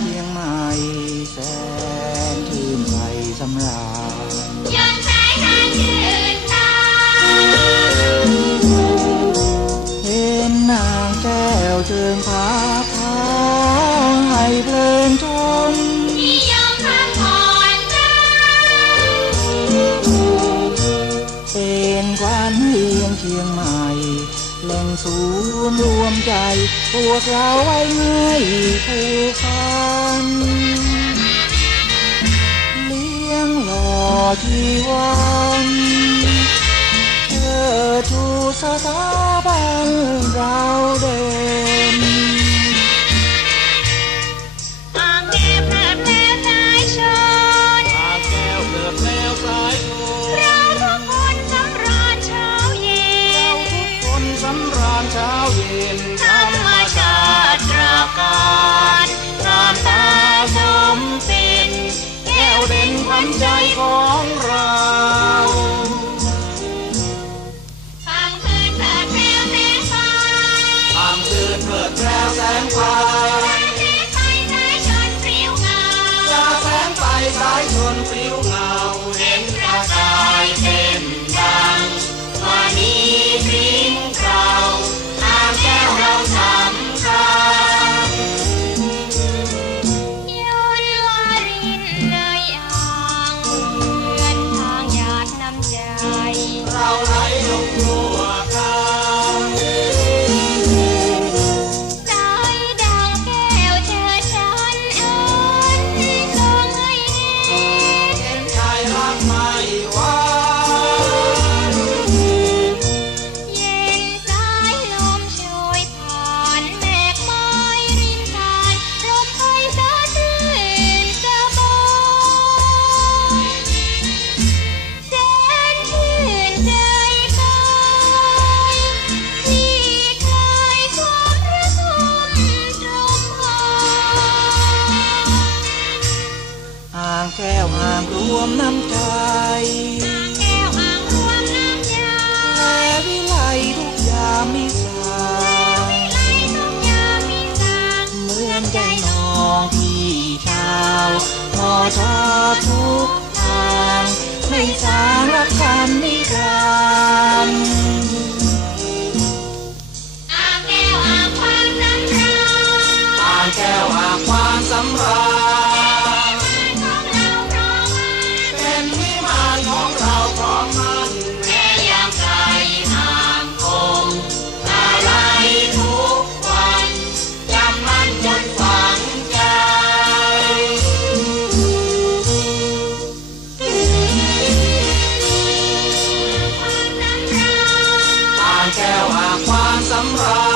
เชียงใหม่แสนชื่นใจสำราญยนสายืนตาเห็นนางแก้วเชิงพาพาให้เพลินชนนิยมพักผ่อนจ้าเป็นควันเฮียงเชียงใหม่แหล่งศูนย์รวมใจพวกเราไว้ไง Father. างแก้วห่างรวมน้ำใจ some. Uh...